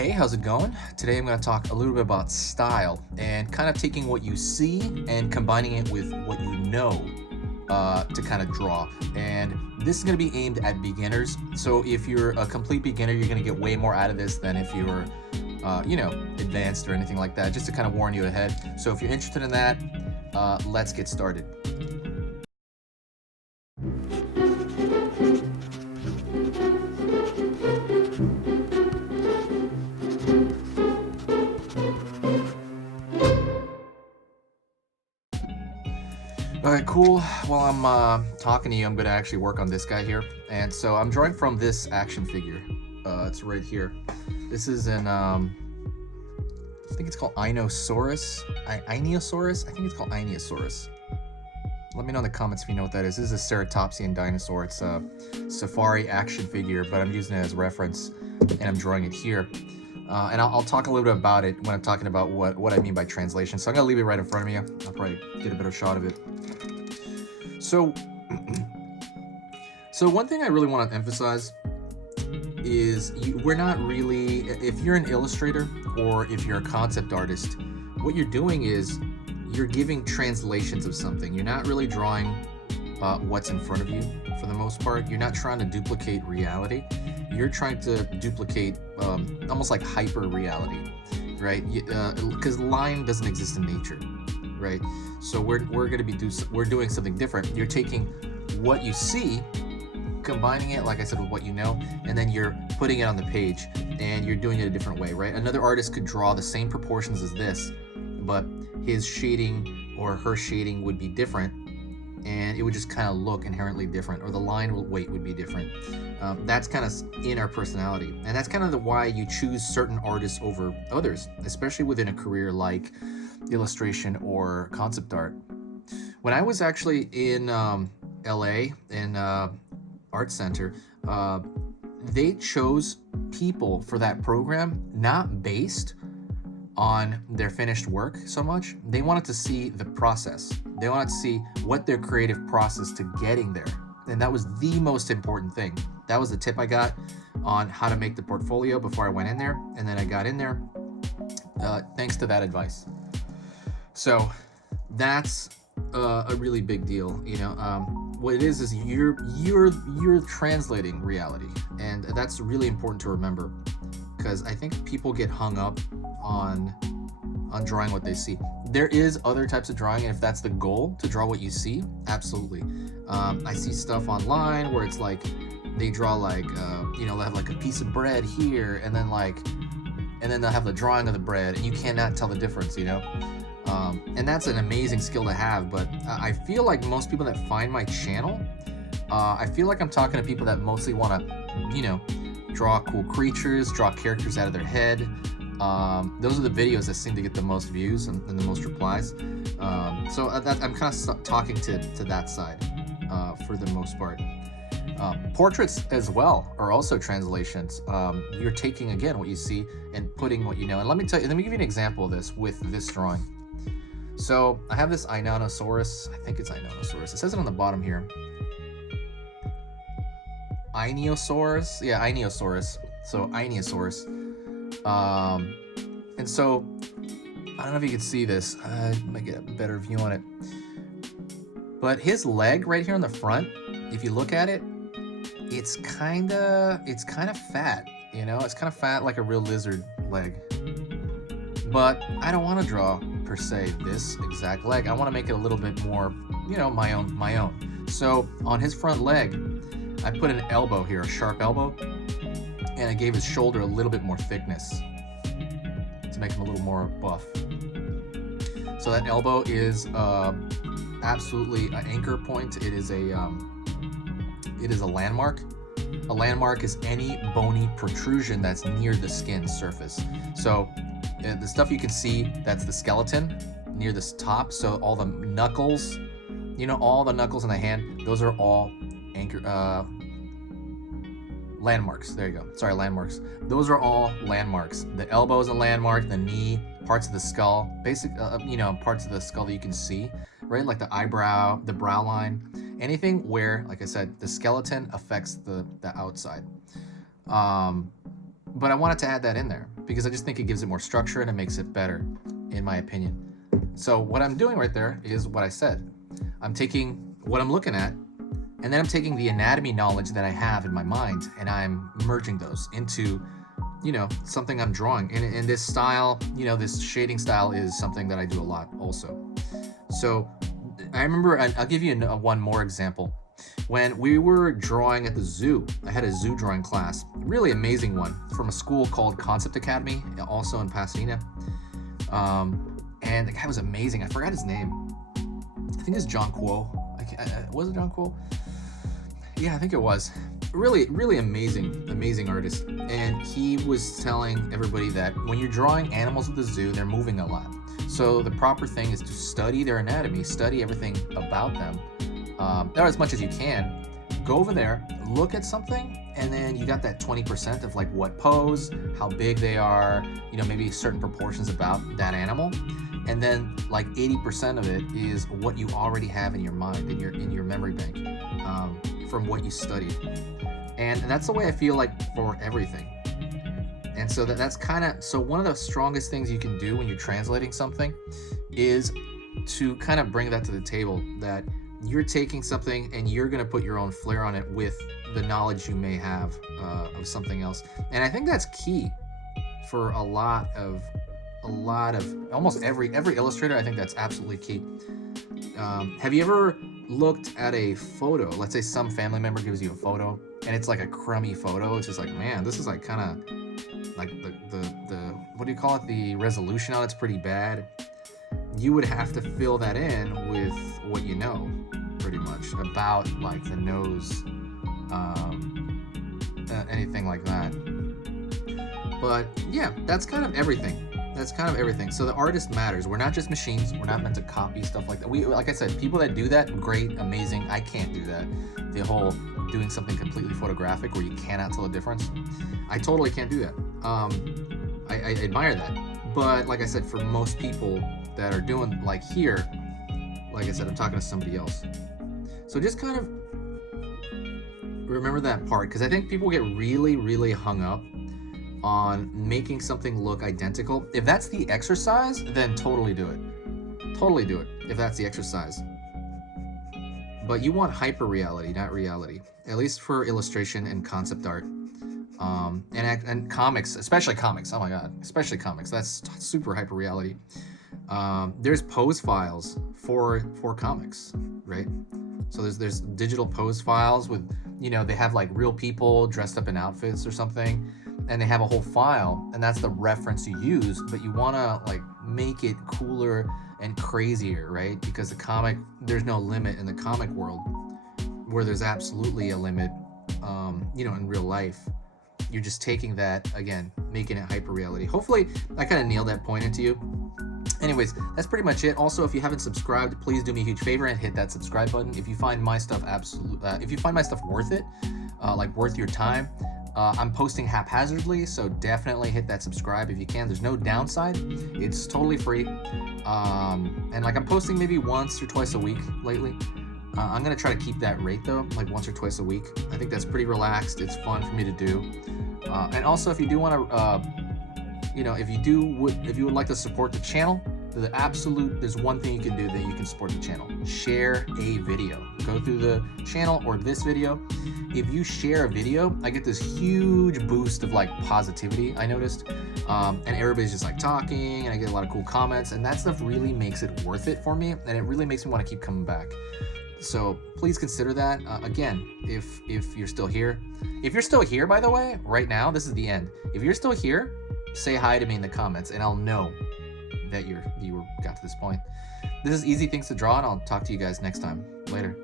Hey, how's it going? Today I'm going to talk a little bit about style and kind of taking what you see and combining it with what you know to kind of draw. And this is going to be aimed at beginners. So if you're a complete beginner, you're going to get way more out of this than if you're, advanced or anything like that, just to kind of warn you ahead. So if you're interested in that, let's get started. All right, cool. While I'm talking to you, I'm going to actually work on this guy here. And so I'm drawing from this action figure. It's right here. This is I think it's called Inosaurus. Ionosaurus? I think it's called Ionosaurus. Let me know in the comments if you know what that is. This is a ceratopsian dinosaur. It's a safari action figure, but I'm using it as reference, and I'm drawing it here. And I'll talk a little bit about it when I'm talking about what I mean by translation. So I'm going to leave it right in front of me. I'll probably get a better shot of it. So, so one thing I really want to emphasize is we're not really, if you're an illustrator or if you're a concept artist, what you're doing is you're giving translations of something. You're not really drawing what's in front of you for the most part. You're not trying to duplicate reality. You're trying to duplicate almost like hyper reality, right? Because line doesn't exist in nature, right? So we're doing something different. You're taking what you see, combining it, like I said, with what you know, and then you're putting it on the page, and you're doing it a different way, right? Another artist could draw the same proportions as this, but his shading or her shading would be different, and it would just kind of look inherently different, or the line weight would be different. That's kind of in our personality, and that's kind of why you choose certain artists over others, especially within a career like illustration or concept art. When I was actually in LA in Art Center, they chose people for that program not based on their finished work so much. They wanted to see the process. They wanted to see what their creative process to getting there. And that was the most important thing. That was the tip I got on how to make the portfolio before I went in there. And then I got in there thanks to that advice. So that's a really big deal. What it is you're translating reality, and that's really important to remember, because I think people get hung up on drawing what they see. There is other types of drawing, and if that's the goal, to draw what you see, absolutely. I see stuff online where it's like they draw like they'll have like a piece of bread here, and then they'll have the drawing of the bread, and you cannot tell the difference. And that's an amazing skill to have, but I feel like most people that find my channel, I feel like I'm talking to people that mostly want to, draw cool creatures, draw characters out of their head. Those are the videos that seem to get the most views and the most replies. So I'm kind of talking to that side for the most part. Portraits as well are also translations. You're taking, again, what you see and putting what you know. And let me give you an example of this with this drawing. So I have this Ionosaurus. I think it's Ionosaurus. It says it on the bottom here. Ionosaurus. Yeah, Ionosaurus. So Ionosaurus. And so I don't know if you can see this. I might get a better view on it. But his leg right here on the front, if you look at it, it's kind of fat. It's kind of fat, like a real lizard leg. But I don't want to draw per se this exact leg. I want to make it a little bit more, my own. So on his front leg, I put an elbow here, a sharp elbow, and I gave his shoulder a little bit more thickness to make him a little more buff. So that elbow is absolutely an anchor point. It is a landmark. A landmark is any bony protrusion that's near the skin surface. So the stuff you can see, that's the skeleton near this top. So all the knuckles, all the knuckles in the hand, those are all landmarks. There you go. Sorry, landmarks. Those are all landmarks. The elbow is a landmark, the knee, parts of the skull, parts of the skull that you can see, right? Like the eyebrow, the brow line, anything where, like I said, the skeleton affects the outside. but I wanted to add that in there because I just think it gives it more structure and it makes it better, in my opinion. So what I'm doing right there is what I said. I'm taking what I'm looking at, and then I'm taking the anatomy knowledge that I have in my mind, and I'm merging those into, something I'm drawing. And this style, this shading style is something that I do a lot also. So I remember, I'll give you one more example. When we were drawing at the zoo, I had a zoo drawing class, really amazing one, from a school called Concept Academy, also in Pasadena. And the guy was amazing. I forgot his name. I think it's John Kuo. Was it John Kuo? Yeah, I think it was. Really, really amazing artist. And he was telling everybody that when you're drawing animals at the zoo, they're moving a lot. So the proper thing is to study their anatomy, study everything about them, or as much as you can. Go over there, look at something, and then you got that 20% of like what pose, how big they are, maybe certain proportions about that animal. And then like 80% of it is what you already have in your mind, in your memory bank, from what you studied. And that's the way I feel like for everything. And so that's kind of, so one of the strongest things you can do when you're translating something is to kind of bring that to the table, that you're taking something and you're going to put your own flair on it with the knowledge you may have of something else. And I think that's key for a lot of almost every illustrator. I think that's absolutely key. Have you ever looked at a photo? Let's say some family member gives you a photo and it's like a crummy photo. It's just like, man, this is like kind of like the what do you call it? The resolution on it's pretty bad. You would have to fill that in with what you know, pretty much, about like the nose, anything like that. But yeah, that's kind of everything. So the artist matters. We're not just machines. We're not meant to copy stuff like that. Like I said, people that do that, great, amazing. I can't do that. The whole doing something completely photographic where you cannot tell a difference, I totally can't do that. I admire that. But like I said, for most people that are doing like here, like I said, I'm talking to somebody else. So just kind of remember that part, because I think people get really, really hung up on making something look identical. If that's the exercise, then totally do it. Totally do it if that's the exercise. But you want hyper reality, not reality, at least for illustration and concept art. And comics, especially comics. Oh my God, especially comics. That's super hyper reality. There's pose files for comics, right? So there's digital pose files with, they have like real people dressed up in outfits or something, and they have a whole file, and that's the reference you use. But you want to like make it cooler and crazier, right? Because the comic, there's no limit in the comic world, where there's absolutely a limit, in real life. You're just taking that, again, making it hyper reality. Hopefully I kind of nailed that point into you. Anyways, that's pretty much it. Also, if you haven't subscribed, please do me a huge favor and hit that subscribe button. If you find my stuff worth it, like worth your time, I'm posting haphazardly, so definitely hit that subscribe if you can. There's no downside. It's totally free. And like I'm posting maybe once or twice a week lately. I'm gonna try to keep that rate though, like once or twice a week. I think that's pretty relaxed. It's fun for me to do. And also, if you do want to, if you would like to support the channel, there's one thing you can do that you can support the channel. Share a video. Go through the channel or this video. If you share a video, I get this huge boost of like positivity, I noticed. And everybody's just like talking, and I get a lot of cool comments, and that stuff really makes it worth it for me, and it really makes me want to keep coming back. So please consider that. Again, if you're still here. If you're still here, by the way, right now, this is the end. If you're still here, say hi to me in the comments, and I'll know that you got to this point. This is Easy Things to Draw, and I'll talk to you guys next time. Later.